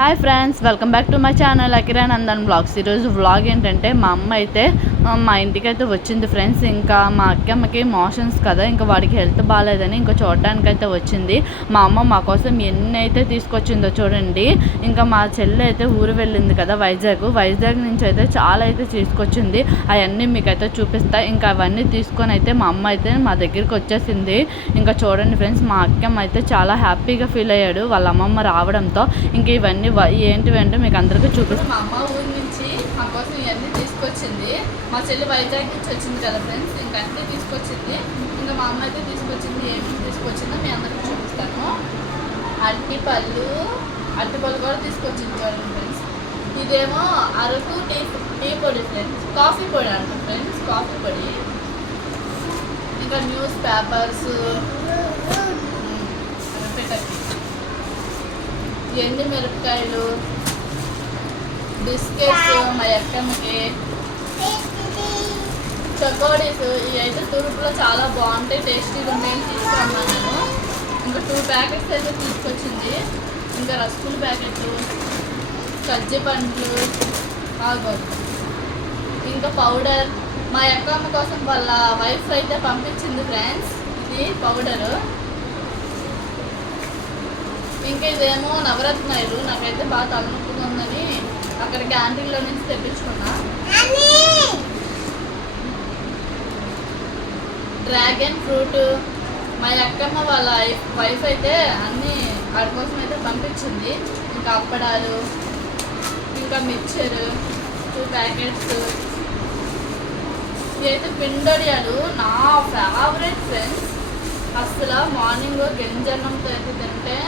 Hi friends, welcome back to my channel Akiranandan blogs. ఈరోజు vlog ఏంటంటే మా అమ్మ అయితే మా ఇంటికైతే వచ్చింది ఫ్రెండ్స్. ఇంకా మా అక్కమ్మకి మోషన్స్ కదా, ఇంకా వాడికి హెల్త్ బాగాలేదని ఇంకా చూడడానికైతే వచ్చింది. మా అమ్మ మా కోసం ఎన్ని అయితే తీసుకొచ్చిందో చూడండి. ఇంకా మా చెల్లి అయితే ఊరు వెళ్ళింది కదా, వైజాగ్ నుంచి అయితే చాలా అయితే తీసుకొచ్చింది. అవన్నీ మీకైతే చూపిస్తా. ఇంకా అవన్నీ తీసుకొని అయితే మా అమ్మ అయితే మా దగ్గరికి వచ్చేసింది. ఇంకా చూడండి ఫ్రెండ్స్, మా అక్కమ్మ అయితే చాలా హ్యాపీగా ఫీల్ అయ్యాడు వాళ్ళ అమ్మమ్మ రావడంతో. ఇంకా ఇవన్నీ ఏంటివంటే మీకు అందరికీ చూపిస్తాం. మా అమ్మ ఊరి నుంచి మా కోసం ఇవన్నీ తీసుకొచ్చింది. మా చెల్లి వైజాగ్ నుంచి వచ్చింది కదా ఫ్రెండ్స్, ఇంకా అన్నీ తీసుకొచ్చింది. ఇంకా మా అమ్మ అయితే తీసుకొచ్చింది. ఏమేమి తీసుకొచ్చిందో మీ అందరికీ చూపిస్తాను. అరటిపళ్ళు కూడా తీసుకొచ్చింది చూడండి ఫ్రెండ్స్. ఇదేమో అరకు టీ పొడి ఫ్రెండ్స్, కాఫీ పొడి అంట ఫ్రెండ్స్, కాఫీ పొడి. ఇంకా న్యూస్ పేపర్స్, ఎండి మిరపకాయలు, బిస్కెట్స్, మా అక్కమ్మకి చకోడీస్. ఇవి అయితే తూర్పులో చాలా బాగుంటాయి, టేస్టీగా ఉంటాయని తీసుకున్నాను నేను. ఇంకా 2 ప్యాకెట్స్ అయితే తీసుకొచ్చింది. ఇంకా రస్కుల ప్యాకెట్లు, సజ్జి పండ్లు, ఇంకా పౌడర్. మా అక్కమ్మ కోసం వాళ్ళ వైఫ్ అయితే పంపించింది ఫ్రెండ్స్. ఇది పౌడరు. ఇంకా ఇదేమో నవరత్నాలు. నాకైతే బాగా తలనొప్పిగా ఉందని అక్కడ క్యాంటీన్లో నుంచి తెప్పించుకున్నా. Dragon fruit. మా అక్కమ్మ వాళ్ళ వైఫ్ అయితే అన్నీ వాడి కోసం అయితే పంపించింది. ఇంకా అప్పడాలు, ఇంకా మిక్చర్ 2 ప్యాకెట్స్. ఇవైతే పిండొడియాలు నా ఫేవరెట్ ఫ్రెండ్స్. అసలు మార్నింగ్ గింజన్నంతో అయితే తింటే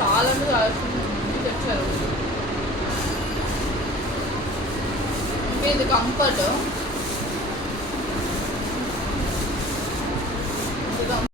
చాలా తెచ్చారు. ఇంకా ఇది కంఫర్ట్.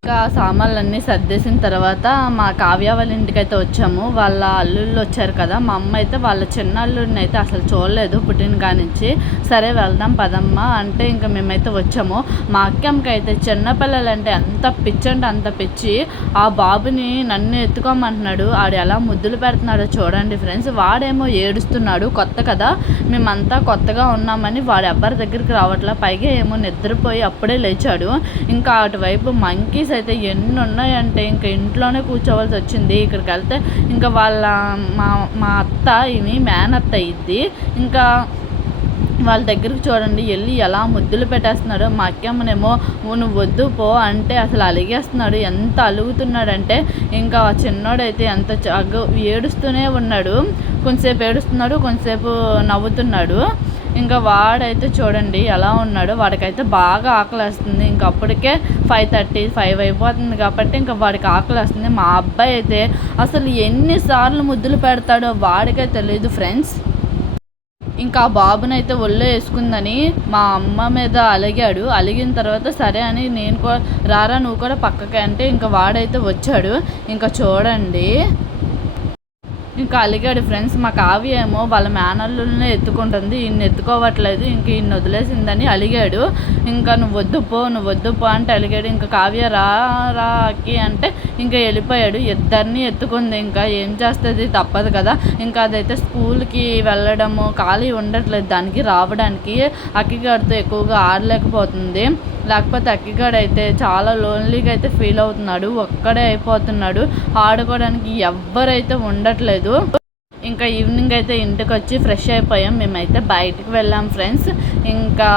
ఇంకా సామాన్లన్నీ సర్దేసిన తర్వాత మా కావ్య వాళ్ళ ఇంటికైతే వచ్చాము. వాళ్ళ అల్లుళ్ళు వచ్చారు కదా. మా అమ్మ అయితే వాళ్ళ చిన్న అల్లుడిని అయితే అసలు చూడలేదు పుట్టిన కానించి. సరే వెళ్దాం పదమ్మ అంటే ఇంకా మేమైతే వచ్చాము. మా అక్కమ్మకి అయితే చిన్నపిల్లలు అంటే ఎంత పిచ్చి అంటే అంత పిచ్చి. ఆ బాబుని నన్ను ఎత్తుకోమంటున్నాడు. ఆడు ఎలా ముద్దులు పెడుతున్నాడో చూడండి ఫ్రెండ్స్. వాడేమో ఏడుస్తున్నాడు. కొత్త కదా, మేమంతా కొత్తగా ఉన్నామని వాడు ఎవ్వరి దగ్గరికి రావట్లా. పైగా ఏమో నిద్రపోయి అప్పుడే లేచాడు. ఇంకా అటువైపు మంకీస్ అయితే ఎన్ని ఉన్నాయంటే ఇంకా ఇంట్లోనే కూర్చోవలసి వచ్చింది. ఇక్కడికి వెళ్తే ఇంకా వాళ్ళ మా అత్త ఇవి మేనత్త ఇద్ది. ఇంకా వాళ్ళ దగ్గరికి చూడండి వెళ్ళి ఎలా ముద్దులు పెట్టేస్తున్నాడు. మా అక్కమ్మనేమో నువ్వు వద్దు పో అంటే అసలు అలిగేస్తున్నాడు. ఎంత అలుగుతున్నాడంటే ఇంకా చిన్నోడైతే ఎంత ఏడుస్తూనే ఉన్నాడు. కొంతసేపు ఏడుస్తున్నాడు, కొంతసేపు నవ్వుతున్నాడు. ఇంకా వాడైతే చూడండి ఎలా ఉన్నాడు. వాడికైతే బాగా ఆకలేస్తుంది. ఇంకా అప్పటికే 5:30 5 అయిపోతుంది కాబట్టి ఇంకా వాడికి ఆకలేస్తుంది. మా అబ్బాయి అయితే అసలు ఎన్నిసార్లు ముద్దులు పెడతాడో వాడికే తెలియదు ఫ్రెండ్స్. ఇంకా ఆ బాబునైతే ఒళ్ళో వేసుకుందని మా అమ్మ మీద అలిగాడు. అలిగిన తర్వాత సరే అని నేను కూడా రారా నువ్వు కూడా పక్కకి అంటే ఇంకా వాడైతే వచ్చాడు. ఇంకా చూడండి ఇంకా అలిగాడు ఫ్రెండ్స్. మా కావ్య ఏమో వాళ్ళ మేనల్లునే ఎత్తుకుంటుంది, ఈయన్ని ఎత్తుకోవట్లేదు, ఇంక ఈయన్ని వదిలేసిందని అలిగాడు. ఇంకా నువ్వు వద్దు పో అంటే అలిగాడు. ఇంకా కావ్య రాకి అంటే ఇంకా వెళ్ళిపోయాడు. ఇద్దరిని ఎత్తుకుంది. ఇంకా ఏం చేస్తుంది, తప్పదు కదా. ఇంకా అదైతే స్కూల్కి వెళ్ళడము ఖాళీ ఉండట్లేదు దానికి రావడానికి. అక్కిగాడితో ఎక్కువగా ఆడలేకపోతుంది. లేకపోతే అక్కిగాడైతే చాలా లోన్లీగా అయితే ఫీల్ అవుతున్నాడు. ఒక్కడే అయిపోతున్నాడు. ఆడుకోవడానికి ఎవ్వరైతే ఉండట్లేదు. ఇంకా ఈవినింగ్ అయితే ఇంటికి వచ్చి ఫ్రెష్ అయిపోయాం. మేమైతే బయటికి వెళ్ళాం ఫ్రెండ్స్. ఇంకా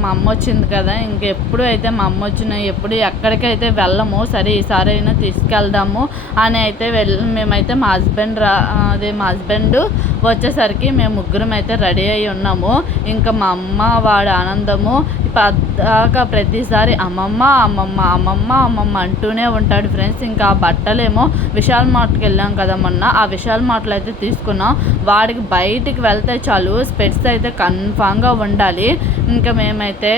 మా అమ్మ వచ్చింది కదా, ఇంకెప్పుడు అయితే మా అమ్మ ఎప్పుడు ఎక్కడికైతే వెళ్ళము. సరే ఈసారి అయినా తీసుకెళ్దాము అని అయితే మేమైతే మా హస్బెండ్ వచ్చేసరికి మేము ముగ్గురం అయితే రెడీ అయి ఉన్నాము. ఇంకా మా అమ్మ వాడు ఆనందము పద్దాక ప్రతిసారి అమ్మమ్మ అంటూనే ఉంటాడు ఫ్రెండ్స్. ఇంకా ఆ బట్టలేమో విశాల్ మార్ట్కి వెళ్ళాం కదా మొన్న, ఆ విశాల్ మార్ట్లో అయితే తీసుకున్నాం. వాడికి బయటికి వెళ్తే చాలు స్పెట్స్ అయితే కన్ఫామ్గా ఉండాలి. ఇంకా మేమైతే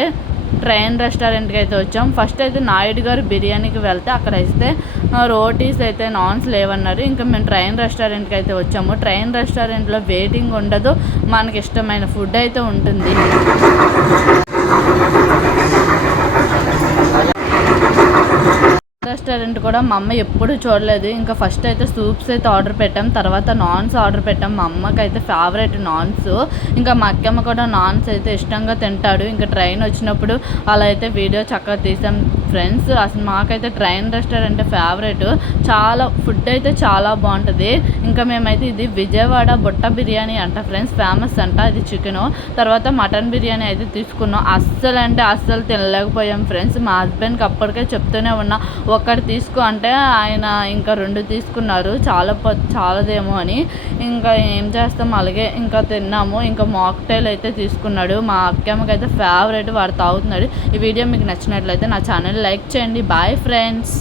ట్రైన్ రెస్టారెంట్కి అయితే వచ్చాం. ఫస్ట్ అయితే నాయుడు గారు బిర్యానీకి వెళ్తే అక్కడ అయితే రోటీస్ అయితే నాన్స్ లేవన్నారు. ఇంకా మేము ట్రైన్ రెస్టారెంట్కి అయితే వచ్చాము. ట్రైన్ రెస్టారెంట్లో వెయిటింగ్ ఉండదు, మనకి ఇష్టమైన ఫుడ్ అయితే ఉంటుంది. రెస్టారెంట్ కూడా మా అమ్మ ఎప్పుడు చూడలేదు. ఇంకా ఫస్ట్ అయితే సూప్స్ అయితే ఆర్డర్ పెట్టాం, తర్వాత నాన్స్ ఆర్డర్ పెట్టాం. మా అమ్మకి అయితే ఫేవరెట్ నాన్స్. ఇంకా మా అక్కమ్మ కూడా నాన్స్ అయితే ఇష్టంగా తింటాడు. ఇంకా ట్రైన్ వచ్చినప్పుడు అలా అయితే వీడియో చక్కగా తీసాం ఫ్రెండ్స్. అసలు మాకైతే ట్రైన్ రెస్టారెంట్ ఫేవరెట్. చాలా ఫుడ్ అయితే చాలా బాగుంటుంది. ఇంకా మేమైతే ఇది విజయవాడ బుట్ట బిర్యానీ అంట ఫ్రెండ్స్, ఫేమస్ అంట. ఇది చికెను, తర్వాత మటన్ బిర్యానీ అయితే తీసుకున్నాం. అస్సలు అంటే అస్సలు తినలేకపోయాం ఫ్రెండ్స్. మా హస్బెండ్కి అప్పటికే చెప్తూనే ఉన్నా ఒక్కటి తీసుకో అంటే ఆయన ఇంకా 2 తీసుకున్నారు, చాలదేమో అని. ఇంకా ఏం చేస్తాం, అలాగే ఇంకా తిన్నాము. ఇంకా మాక్టైల్ అయితే తీసుకున్నాడు. మా అక్కమ్మకి అయితే ఫేవరెట్, వాడు తాగుతున్నాడు. ఈ వీడియో మీకు నచ్చినట్లయితే నా ఛానల్ లైక్ చేయండి. Bye friends.